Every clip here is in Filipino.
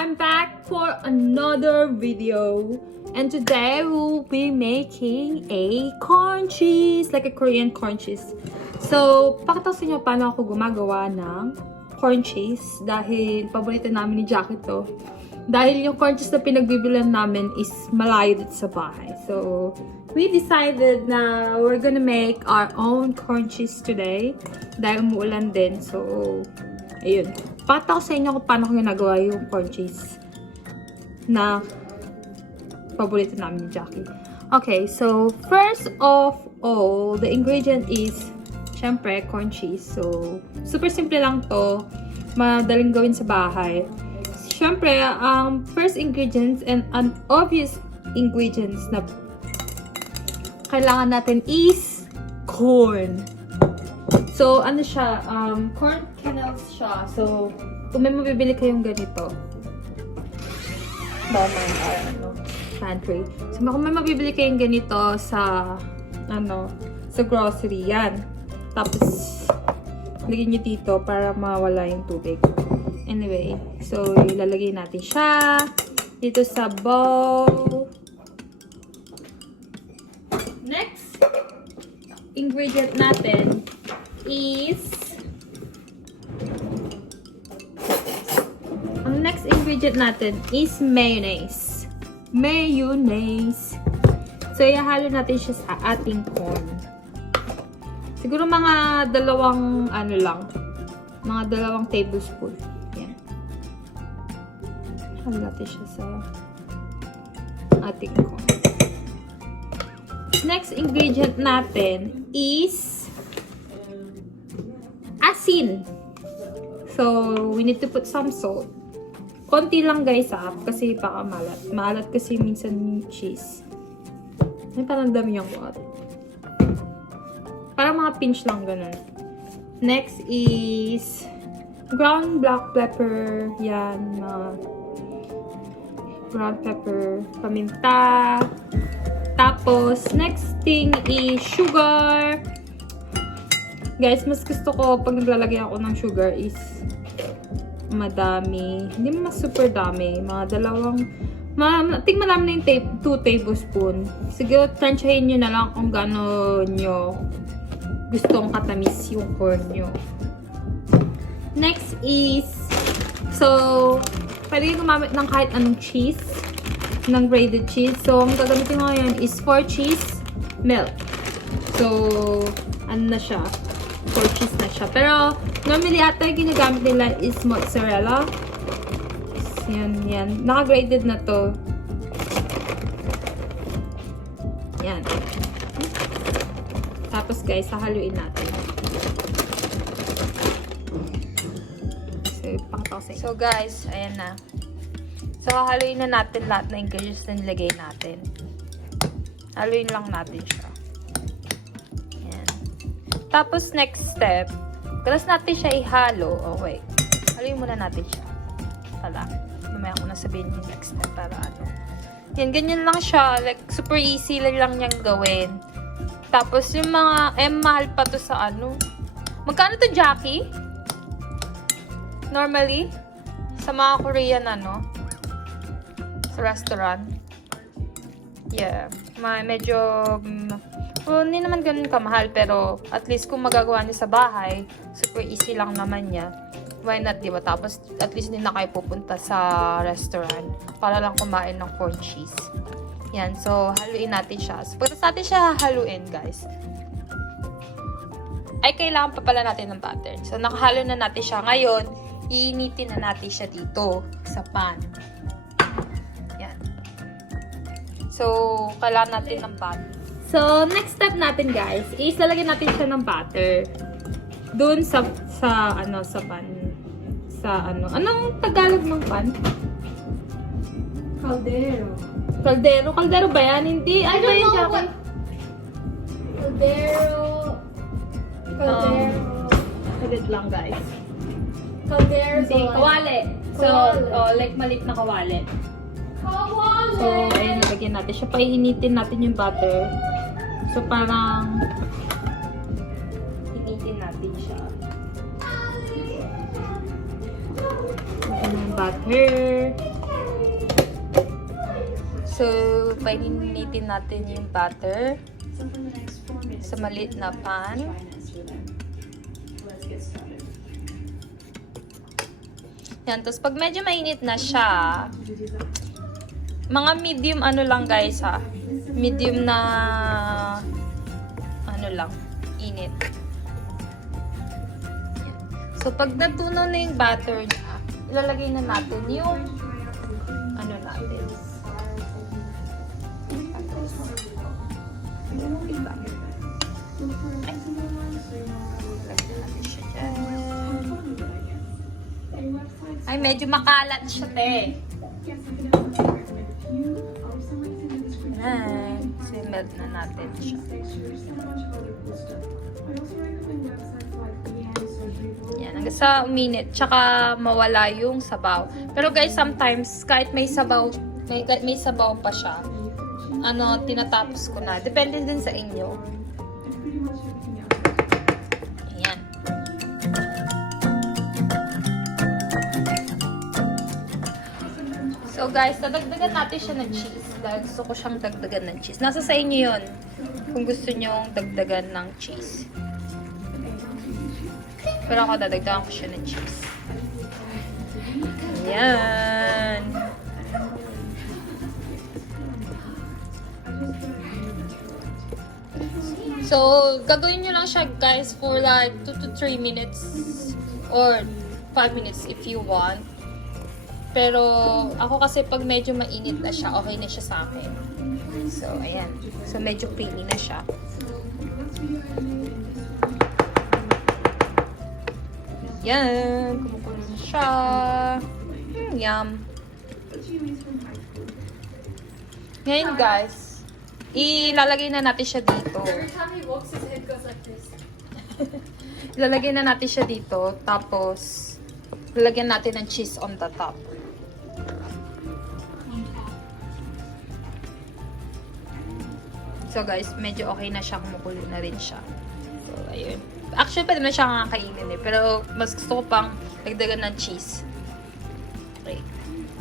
I'm back for another video. And today we'll be making a corn cheese, like a Korean corn cheese. So, pakita ko sa inyo paano ako gumagawa ng corn cheese dahil paborito namin ni Jackie to. Dahil yung corn cheese na pinagbibilan namin is malayo dito sa bahay. So, we decided na we're gonna make our own corn cheese today dahil umuulan din. So, ayun. Pakita ko sa inyo kung paano ko ginagawa yung corn cheese na paborito namin ni Jackie. Okay, so first of all, the ingredient is syempre corn cheese. So, super simple lang to. Madaling gawin sa bahay. Syempre, ang first ingredients and an obvious ingredients na kailangan natin is corn. So, ano siya? Corn kernels siya. So, kung may mabibili kayong ganito, pantry. So, kung may mabibili kayong ganito sa, sa grocery, yan. Tapos, lagyan nyo dito para mawala yung tubig. Anyway, so, ilalagay natin siya dito sa bowl. Next ingredient natin is mayonnaise. So, ihalo natin siya sa ating corn. Siguro mga dalawang tablespoon. Yan. Ihalo natin siya sa ating corn. Next ingredient natin is asin. So, we need to put some salt. Konti lang guys kasi baka malat. Maalat kasi minsan yung cheese. May parang dami yung water. Parang mga pinch lang ganun. Next is ground black pepper. Yan, ground pepper, paminta. Tapos, next thing is sugar. Guys, mas gusto ko pag naglalagay ako ng sugar is madami. Hindi mo mas super dami. Mga tingnan namin na yung 2 tablespoon. Siguro, tansyahin nyo na lang kung gano'n nyo gustong katamis yung corn nyo. Next is, so, pwede gumamit ng kahit anong cheese, ng grated cheese. So, ang gagamitin ko ngayon is 4 cheese milk. So, ano na siya? 4 cheese na siya. Pero, normally ata yung ginagamit nila is mozzarella. Yan. Naka-grated na to. Yan. Tapos guys, hahaluin natin. So, pakita ko sa inyo. So guys, ayan na. So, hahaluin na natin lahat na ingredients na nilagay natin. Haluin lang natin siya. Ayan. Tapos, next step, kalas natin siya ihalo. Oh, wait. Haluin muna natin siya. Pala. Mamaya ko na sabihin yung next step para ano. Yan, ganyan lang siya. Like, super easy lang niyang gawin. Tapos, yung mga, mahal pa to sa ano. Magkano to, Jackie? Normally? Sa mga Korean, sa restaurant. Yeah. Medyo, well, hindi naman ganun kamahal, pero at least kung magagawa niyo sa bahay, super easy lang naman niya. Why not, diba? Tapos, at least hindi na kayo pupunta sa restaurant para lang kumain ng corn cheese. Yan. So, haluin natin siya. So, pagkatapos natin siya haluin, guys, ay kailangan pa pala natin ng butter. So, nakahalo na natin siya. Ngayon, iinitin na natin siya dito sa pan. Yan. So, kailangan natin ng butter. So, next step natin, guys, is lalagyan natin siya ng butter. Doon sa pan. Anong Tagalog ng pan? Caldero. Caldero ba yan? Hindi. I don't know what. Caldero. Ulit lang, guys. Caldero. Hindi, kawali. So, like maliit na kawali. So, ayun, nalagyan natin siya. Painitin natin yung butter. So, parang initin natin siya. Ayan yung butter. So, paininitin natin yung butter sa maliit na pan. Yan, tapos pag medyo mainit na siya, mga medium ano lang guys ha. Medium na ano lang, init. So pag natunaw na yung butter niya, ilalagay na natin yung ano natin. Diba? Ay. Lagyan natin siya dyan. Ay, medyo makalat siya, te. Ayan. So, melt na natin siya. Yan, hanggang sa uminit. Tsaka mawala yung sabaw. Pero guys, sometimes, kahit may sabaw pa siya, tinatapos ko na. Depende din sa inyo. Ayan. So guys, dadagdagan natin siya ng cheese. Dahil gusto ko siyang dagdagan ng cheese. Nasa sa inyo yun. Kung gusto nyo dagdagan ng cheese. Pero ako dadagdagan ko siya ng cheese. Ayan. So, gagawin nyo lang siya guys for like 2 to 3 minutes or 5 minutes if you want. Pero ako kasi pag medyo mainit na siya, okay na siya sa akin. So, ayan. So, medyo creamy na siya. Ayan. Kumukulo na siya. Yum. Ngayon guys, ilalagay na natin siya dito. Every time he walks, his head goes like this. Ilalagay na natin siya dito. Tapos, lalagyan natin ng cheese on the top. So guys, medyo okay na siya. Kumukulo na rin siya. So, ayun. Actually, pwede na siya kakainin eh. Pero, mas gusto ko pang dagdagan ng cheese. Okay.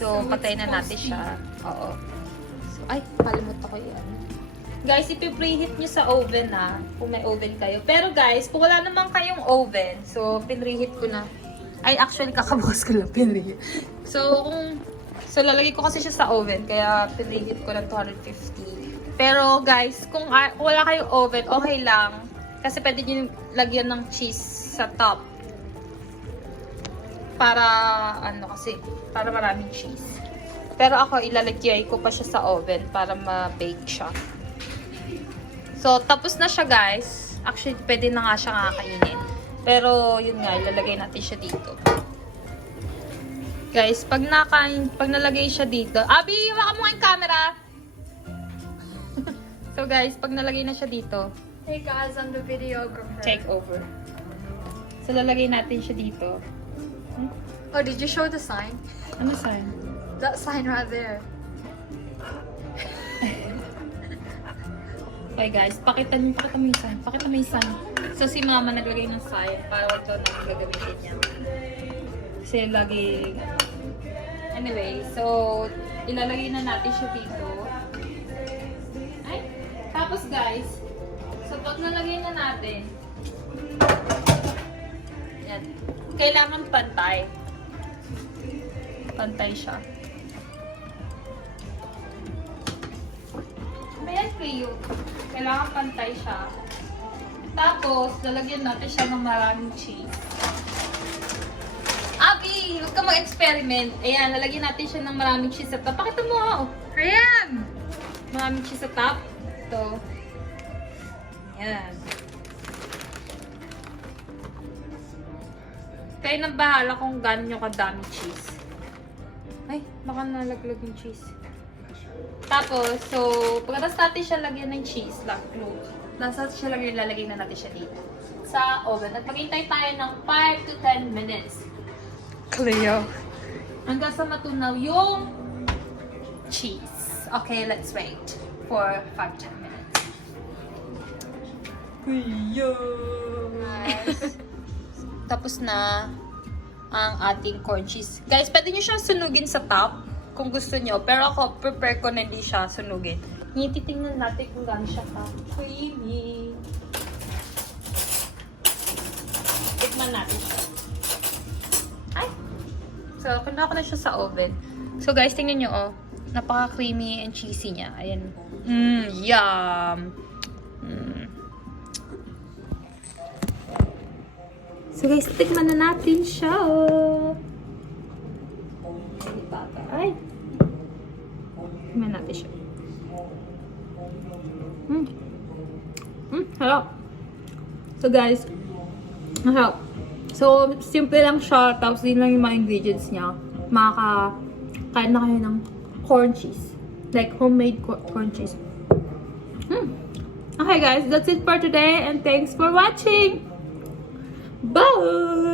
So, patay na natin siya. Oo. So, ay, kalimutan ko yan. Guys, ipi-preheat nyo sa oven na. Kung may oven kayo. Pero guys, kung wala naman kayong oven, so, pinreheat ko na. Ay, actually, kakabukas ko lang pinreheat. So, lalagay ko kasi siya sa oven. Kaya, pinreheat ko ng 250. Pero guys, kung wala kayong oven, okay lang. Kasi pwede nyo lagyan ng cheese sa top. Para, para maraming cheese. Pero ako, ilalagay ko pa siya sa oven para ma-bake siya. So, tapos na siya guys. Actually, pwede na nga siya kakainin. Pero, yun nga, ilalagay natin siya dito. Guys, pag nalagay siya dito. Abi, hawakan mo yung camera! So guys, pag nalagay na siya dito, Hey guys, I'm the videographer. take over. So lalagay natin siya dito. Oh, did you show the sign? Ano sign? That sign right there. Okay guys, pakita mo yung sign. Pakita mo yung sign. So si mama naglagay ng sign para wag daw natin gagamitin niya. Kasi lagi... Anyway, so ilalagay na natin siya dito. Ay, tapos guys, so pag nalagay na natin, yan, kailangan pantay. Pantay siya. Ayan kayo. Kailangan pantay siya. Tapos, lalagyan natin siya ng maraming cheese. Abi, huwag ka mag-experiment. Ayan, lalagyan natin siya ng maraming cheese sa top. Pakita mo. Ayan! Maraming cheese sa top. Ito. Ayan. Kayo nang bahala kung gano'n yung kadami cheese. Ay, baka nalaglag yung cheese. Tapos, so, pagkatapos natin siya lagyan ng cheese, lalagay na natin siya dito sa oven. At maghintay tayo ng 5 to 10 minutes. Cleo. Hanggang sa matunaw yung cheese. Okay, let's wait for 5-10 minutes. Cleo. Nice. Tapos na ang ating corn cheese. Guys, pwede nyo siyang sunugin sa top kung gusto nyo. Pero ako, prepare ko na hindi siya sunugin. Titingnan natin kung gaano siya ka-creamy. Tikman natin siya. Ay! So, kinuha ko na siya sa oven. So, guys, tingnan nyo, oh. Napaka-creamy and cheesy niya. Ayan. Yum! So, guys, tikman na natin siya, oh. Ay! Tikman natin siya. Harap. So, guys, harap. So, simple lang siya. Tapos, din lang yung mga ingredients niya. Makakain na kayo ng corn cheese. Like, homemade corn cheese. Okay, guys. That's it for today. And thanks for watching. Bye!